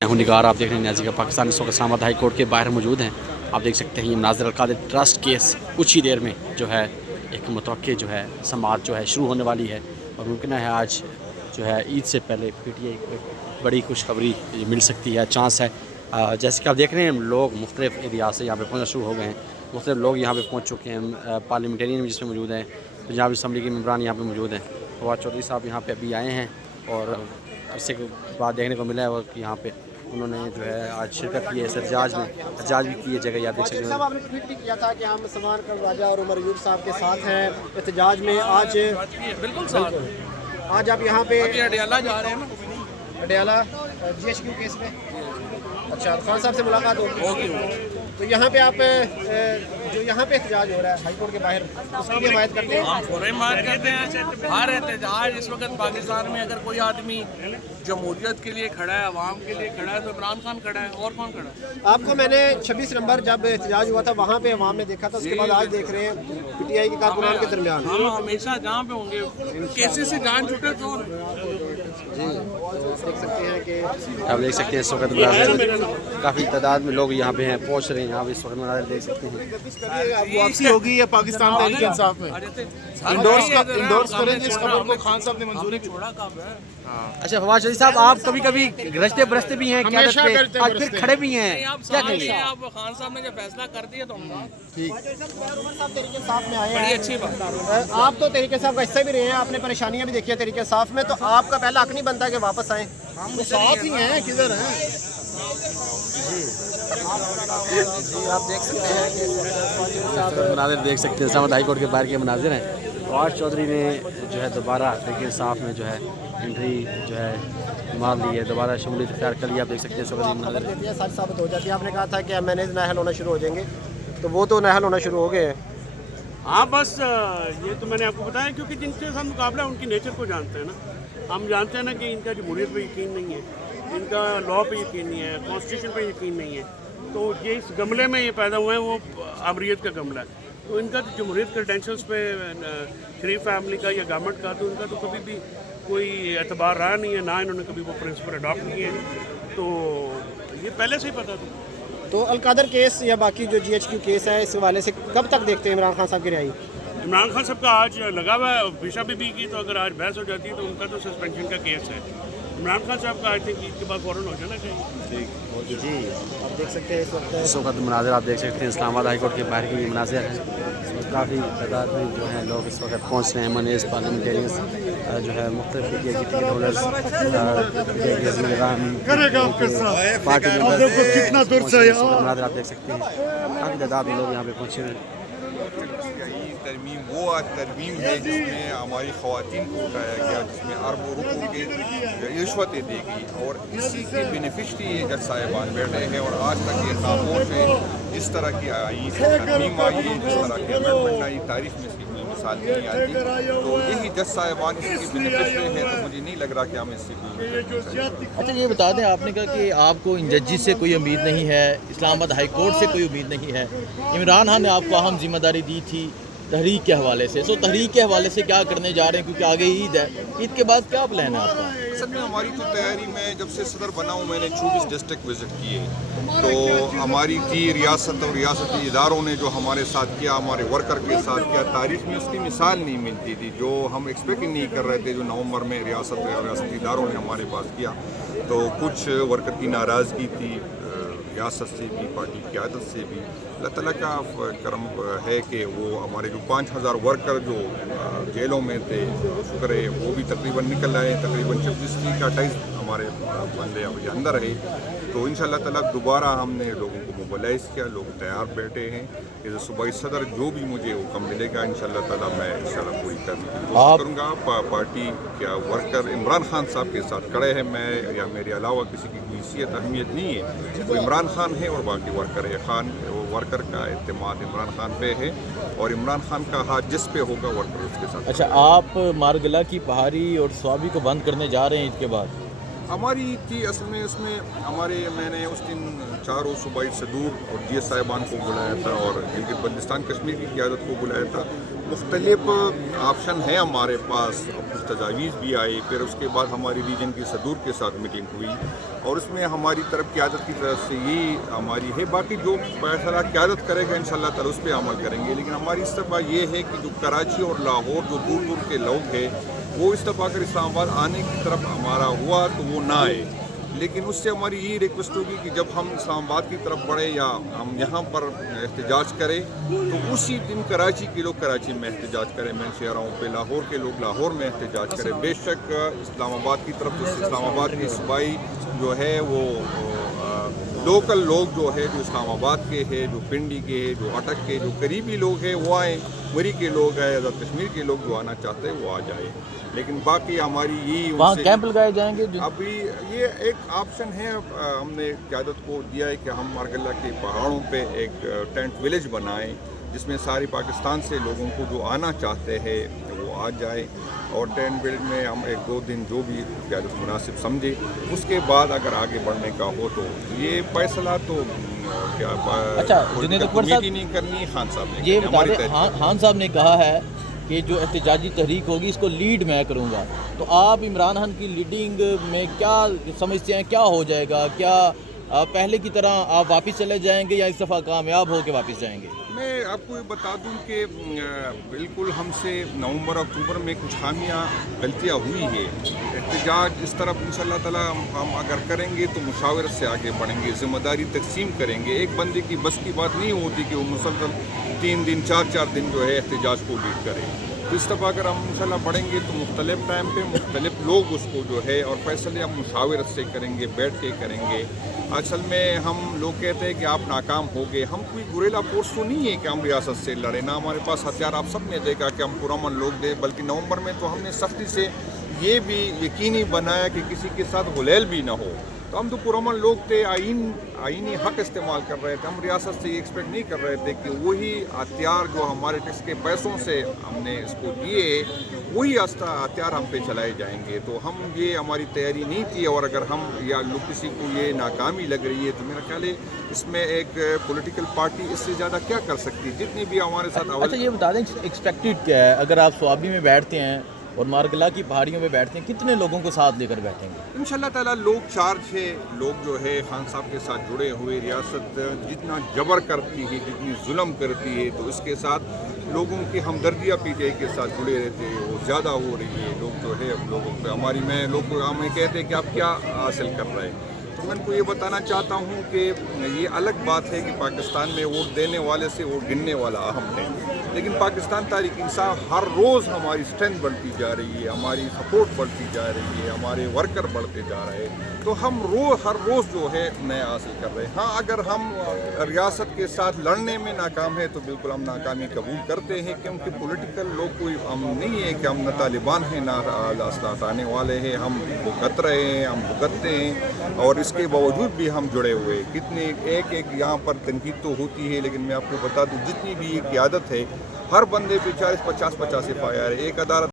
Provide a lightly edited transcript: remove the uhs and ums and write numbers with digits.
हूँ निगार, आप देख रहे हैं न्याजी का पाकिस्तान इस वक्त इस्लामाबाद हाई कोर्ट के बाहर मौजूद हैं। आप देख सकते हैं ये मनाज़िर अल-क़ादिर ट्रस्ट केस कुछ ही देर में जो है एक मुतवक्किल जो है समाअत जो है शुरू होने वाली है और मुमकिन है आज जो है ईद से पहले PTI को बड़ी खुशखबरी मिल सकती है, चांस है। जैसे कि आप देख रहे हैं लोग मुख्तलिफ़ एरिया से यहाँ पे पहुँचना शुरू हो गए हैं, मुख्तलिफ़ लोग यहाँ पे पहुँच चुके हैं। पार्लियामेंटेरियन जिसमें मौजूद हैं, पंजाब असम्बली के मेम्बरान यहाँ पे मौजूद हैं। फवाद चौधरी साहब यहाँ पे अभी आए हैं और अरसे के बाद देखने को मिला है वो कि यहाँ पे उन्होंने जो है आज शिरकत की है। एहतजाज में एहतजाज भी की है जगह याद देख सकते हैं। आपने ट्वीट भी किया था कि हम सलमान राजा और उमर यूब साहब के साथ हैं एहतजाज में। आज बिल्कुल आज आप यहाँ पे अडियाला जा रहे हैं ना, अडियाला GHQ केस में। अच्छा, खान साहब से मुलाकात होगी तो यहाँ पे आप जो यहाँ पे एहतजाज हो रहा है हाई कोर्ट के बाहर, उसकी हिमायत करते हैं? हम पूरे हिमायत करते हैं। हर एहतजाज इस वक्त पाकिस्तान में अगर कोई आदमी जमहूरियत के लिए खड़ा है, अवाम के लिए खड़ा है तो इमरान खान खड़ा है, और कौन खड़ा है? आपको मैंने 26 नवंबर जब एहतजाज हुआ था वहाँ पे अवाम ने देखा था, उसके बाद आज देख रहे हैं PTI के कारकुनान के दरमियान। हम हमेशा जहाँ पे होंगे, कैसे से जान छूटे तो देख सकते हैं कि आप देख सकते हैं इस वक्त काफ़ी तादाद में लोग यहाँ पे हैं, पहुँच रहे हैं। यहाँ पे इस वक्त मनाज़िर देख सकते हैं। वापसी होगी या पाकिस्तान तहरीक इंसाफ में इंडोर्स करेंगे इस खबर को? खान साहब ने मंजूरी छोड़ा कब है? अच्छा फवाद चौधरी साहब, आप कभी कभी रचते बरसते भी हैं क्या, हमेशा करते आज बरसते फिर खड़े भी हैं, आप क्या समझिए, कहेंगे? आप खान साहब ने जो फैसला कर दिया तो हम तहरीके साफ में आए बड़ी हैं। अच्छी बात। आप तो तहरीके साफ का हिस्सा भी रहे हैं, आपने परेशानियां भी देखी है तहरीके साफ में, तो आपका पहला हक नहीं बनता कि वापस आए? हम साथ ही हैं, किधर हैं? आप देख सकते हैं कि मनाज़िर देख सकते हैं, इस्लामाबाद हाई कोर्ट के बाहर के मनाज़िर हैं। फवाद चौधरी ने जो है दोबारा तहरीक इंसाफ में जो है एंट्री जो है मार ली है, दोबारा शमूलियत इख्तियार कर लिया। आप देख सकते हैं सब मनाज़िर सच साबित हो जाती है। आपने कहा था कि MNAs नाअहल होना शुरू हो जाएंगे, तो वो तो नाअहल होना शुरू हो गए हैं। हाँ बस ये तो मैंने आपको बताया, क्योंकि जिनके साथ मुकाबला उनकी नेचर को जानते हैं ना। हम जानते हैं ना कि इनका जमहूरियत पे यकीन नहीं है, इनका लॉ पे यकीन नहीं है, कॉन्स्टिट्यूशन पे यकीन नहीं है। तो ये इस गमले में ये पैदा हुए हैं, वो अमरीत का गमला है। तो इनका तो जमहूरियत क्रेडेंशियल्स पे शरीफ फैमिली का या गवर्नमेंट का तो इनका तो कभी भी कोई एतबार रहा नहीं है, ना इन्होंने कभी वो प्रिंसिपल अडॉप्ट किए हैं। तो ये पहले से ही पता था। तो अल-क़ादर केस या बाकी जो GHQ केस है, इस हवाले से कब तक देखते हैं इमरान खान साहब की रिहाई? इमरान खान साहब का आज लगा हुआ है पेशा भी की, तो अगर आज बहस हो जाती है तो उनका तो सस्पेंशन का केस है। इमरान खान साहब का आई थिंक ईद के बाद फ़ौरन हो जाना चाहिए। जी, आप देख सकते हैं इस वक्त मनाज़िर आप देख सकते हैं इस्लामाबाद हाई कोर्ट के बाहर की मनाज़िर हैं। काफ़ी तादाद में जो है लोग इस वक्त पहुँच रहे हैं। MNAs पार्लियामेंटेरियंस जो है मुख्तलिफ PTI के टिकट होल्डर्स पार्टी मनाज़िर आप देख सकते हैं, काफ़ी तादाद में लोग यहाँ पे पहुँचे हैं। तरमीम वो आज तरमीम है जिसमें हमारी ख़वातीन को उठाया गया, जिसमें अरबों रुपयों की रिश्वतें दी गई और इसी के बेनिफिशरी ये जज साहिबान बैठे हैं और आज तक ये खामोश है। जिस तरह की आई तरमीम आई है, जिस तरह की अमेंडमेंट आई, तारीख में इसकी कोई मिसाल नहीं आती। तो यही जज साहिबान इसके बेनिफिशरी हैं, तो मुझे नहीं लग रहा कि हम इससे अच्छा ये बता दें, आपने कहा कि आपको इन जजिस से कोई उम्मीद नहीं है, इस्लामाबाद हाई कोर्ट से कोई उम्मीद नहीं है। इमरान खान ने आपको अहम जिम्मेदारी दी थी तहरीक के हवाले से, सो तहरीक के हवाले से क्या करने जा रहे हैं, क्योंकि आगे ईद है, ईद के बाद क्या प्लान है आपका? असल में हमारी तो तैयारी में जब से सदर बना हूँ मैंने 24 डिस्ट्रिक्ट विज़िट किए, तो हमारी की रियासत और रियासती इदारों ने जो हमारे साथ किया, हमारे वर्कर के साथ किया, तारीख में उसकी मिसाल नहीं मिलती थी। जो हम एक्सपेक्ट ही नहीं कर रहे थे, जो नवंबर में रियासती इदारों ने हमारे पास किया, तो कुछ वर्कर की नाराज़गी थी रियासत से भी, पार्टी की क़यादत से भी। अल्लाह ताला का करम है कि वो हमारे जो 5000 वर्कर जो जेलों में थे, शुक्र है वो भी तकरीबन निकल आए। तकरीबन 26 का 28 हमारे बंदे अभी अंदर है। तो इंशाअल्लाह ताला दोबारा हमने लोगों को मोबिलाइज़ किया, लोग तैयार बैठे हैं। जैसे सूबाई सदर जो भी मुझे हुक्म मिलेगा इंशाअल्लाह ताला मैं इंशाअल्लाह पूरी करने की कोशिश करूँगा। पार्टी क्या वर्कर इमरान खान साहब के साथ खड़े हैं, मैं या मेरे अलावा किसी की कोई हैसियत अहमियत नहीं है। तो इमरान खान है और बाकी वर्कर है। वर्कर का एतमाद इमरान खान पे है और इमरान खान का हाथ जिस पे होगा वर्कर उसके साथ। अच्छा, आप मारगला की पहाड़ी और स्वाबी को बंद करने जा रहे हैं ईद के बाद? ہماری تھی اصل میں اس میں میں نے اس دن چاروں صوبائی صدور اور جی ایس صاحبان کو بلایا تھا اور گلگت بلتستان کشمیر کی قیادت کو بلایا تھا. مختلف آپشن ہیں ہمارے پاس, کچھ تجاویز بھی آئی. پھر اس کے بعد ہماری ریجن کی صدور کے ساتھ میٹنگ ہوئی اور اس میں ہماری طرف قیادت کی طرف سے یہ ہماری ہے, باقی جو فیصلہ قیادت کرے گا انشاءاللہ تعالی اس پہ عمل کریں گے. لیکن ہماری اس دفعہ یہ ہے کہ جو کراچی اور لاہور جو دور دور کے لوگ ہیں وہ اس دفعہ اگر اسلام آباد آنے کی طرف ہمارا ہوا تو وہ نہ آئے. لیکن اس سے ہماری یہی ریکویسٹ ہوگی کہ جب ہم اسلام آباد کی طرف بڑھیں یا ہم یہاں پر احتجاج کریں تو اسی دن کراچی کے لوگ کراچی میں احتجاج کریں, میں شہراؤں پہ لاہور کے لوگ لاہور میں احتجاج کریں. بے شک اسلام آباد کی طرف جو اسلام آباد کی صوبائی جو ہے وہ لوکل لوگ جو ہے جو اسلام آباد کے ہیں, جو پنڈی کے ہیں, جو اٹک کے جو قریبی لوگ ہیں وہ آئیں, مری کے لوگ ہیں, آزاد کشمیر کے لوگ جو آنا چاہتے ہیں وہ آ جائیں. لیکن باقی ہماری یہی وہاں کیمپ لگائے جائیں گے. ابھی یہ ایک آپشن ہے, ہم نے قیادت کو دیا ہے کہ ہم مارگلہ کے پہاڑوں پہ ایک ٹینٹ ولیج بنائیں جس میں سارے پاکستان سے لوگوں کو جو آنا چاہتے ہیں وہ آ جائیں, اور ٹینٹ ولیج میں ہم 1-2 دن جو بھی قیادت مناسب سمجھے. اس کے بعد اگر آگے بڑھنے کا ہو تو یہ فیصلہ تو کیا کمیٹی نہیں کرنی, خان صاحب نے. یہ بتا دیں, خان صاحب نے کہا ہے کہ جو احتجاجی تحریک ہوگی اس کو لیڈ میں کروں گا, تو آپ عمران خان کی لیڈنگ میں کیا سمجھتے ہیں, کیا ہو جائے گا؟ کیا پہلے کی طرح آپ واپس چلے جائیں گے یا اس دفعہ کامیاب ہو کے واپس جائیں گے؟ میں آپ کو یہ بتا دوں کہ بالکل ہم سے نومبر اکتوبر میں کچھ خامیاں غلطیاں ہوئی ہے. احتجاج اس طرف انشاءاللہ تعالی ہم اگر کریں گے تو مشاورت سے آگے بڑھیں گے, ذمہ داری تقسیم کریں گے. ایک بندے کی بس کی بات نہیں ہوتی کہ وہ مسلسل 3 دن 4 دن جو ہے احتجاج کو لیڈ کرے. تو اس دفعہ اگر ہم انشاءاللہ پڑھیں گے تو مختلف ٹائم پہ مختلف لوگ اس کو جو ہے اور فیصلے ہم مشاورت سے کریں گے, بیٹھ کے کریں گے. اصل میں ہم لوگ کہتے ہیں کہ آپ ناکام ہو گئے, ہم کوئی گوریلا فورس تو نہیں ہے کہ ہم ریاست سے لڑیں, نہ ہمارے پاس ہتھیار آپ سب نے دیکھا کہ ہم پرامن لوگ دیں. بلکہ نومبر میں تو ہم نے سختی سے یہ بھی یقینی بنایا کہ کسی کے ساتھ غلیل بھی نہ ہو. تو ہم تو پرامن لوگ تھے, آئینی حق استعمال کر رہے تھے. ہم ریاست سے یہ ایکسپیکٹ نہیں کر رہے تھے کہ وہی ہتھیار جو ہمارے ٹیکس کے پیسوں سے ہم نے اس کو دیے وہی ہتھیار ہم پہ چلائے جائیں گے. تو ہم یہ ہماری تیاری نہیں تھی, اور اگر ہم یا لوگ کسی کو یہ ناکامی لگ رہی ہے تو میرا خیال ہے اس میں ایک پولیٹیکل پارٹی اس سے زیادہ کیا کر سکتی, جتنی بھی ہمارے ساتھ. اچھا یہ بتا دیں ایکسپیکٹڈ کیا ہے, اگر آپ سوابی میں بیٹھتے ہیں اور مارگلہ کی پہاڑیوں پہ بیٹھتے ہیں, کتنے لوگوں کو ساتھ لے کر بیٹھیں گے؟ انشاءاللہ تعالیٰ لوگ چارج ہے, لوگ جو ہے خان صاحب کے ساتھ جڑے ہوئے. ریاست جتنا جبر کرتی ہے, جتنی ظلم کرتی ہے, تو اس کے ساتھ لوگوں کی ہمدردیاں پی ٹی آئی کے ساتھ جڑے رہتے ہیں وہ زیادہ ہو رہی ہے. لوگ جو ہے لوگوں پہ ہماری لوگ ہمیں کہتے ہیں کہ آپ کیا حاصل کر رہے ہیں. تو میں ان کو یہ بتانا چاہتا ہوں کہ یہ الگ بات ہے کہ پاکستان میں ووٹ دینے والے سے ووٹ گننے والا اہم ہے, لیکن پاکستان تحریک انصاف ہر روز ہماری اسٹرینتھ بڑھتی جا رہی ہے, ہماری سپورٹ بڑھتی جا رہی ہے, ہمارے ورکر بڑھتے جا رہے ہیں. تو ہم ہر روز جو ہے نیا حاصل کر رہے ہیں. ہاں اگر ہم ریاست کے ساتھ لڑنے میں ناکام ہیں تو بالکل ہم ناکامی قبول کرتے ہیں, کیونکہ پولیٹیکل لوگ کوئی ہم نہیں ہے کہ ہم نہ طالبان ہیں نہ اسلحہ آنے والے ہیں. ہم بھگت رہے ہیں, ہم بھگتتے ہیں, اور اس کے باوجود بھی ہم جڑے ہوئے. کتنے ایک یہاں پر تنقید تو ہوتی ہے, لیکن میں آپ کو بتا دوں جتنی بھی یہ قیادت ہے ہر بندے پہ 40-50 FIR ہے. ایک عدالت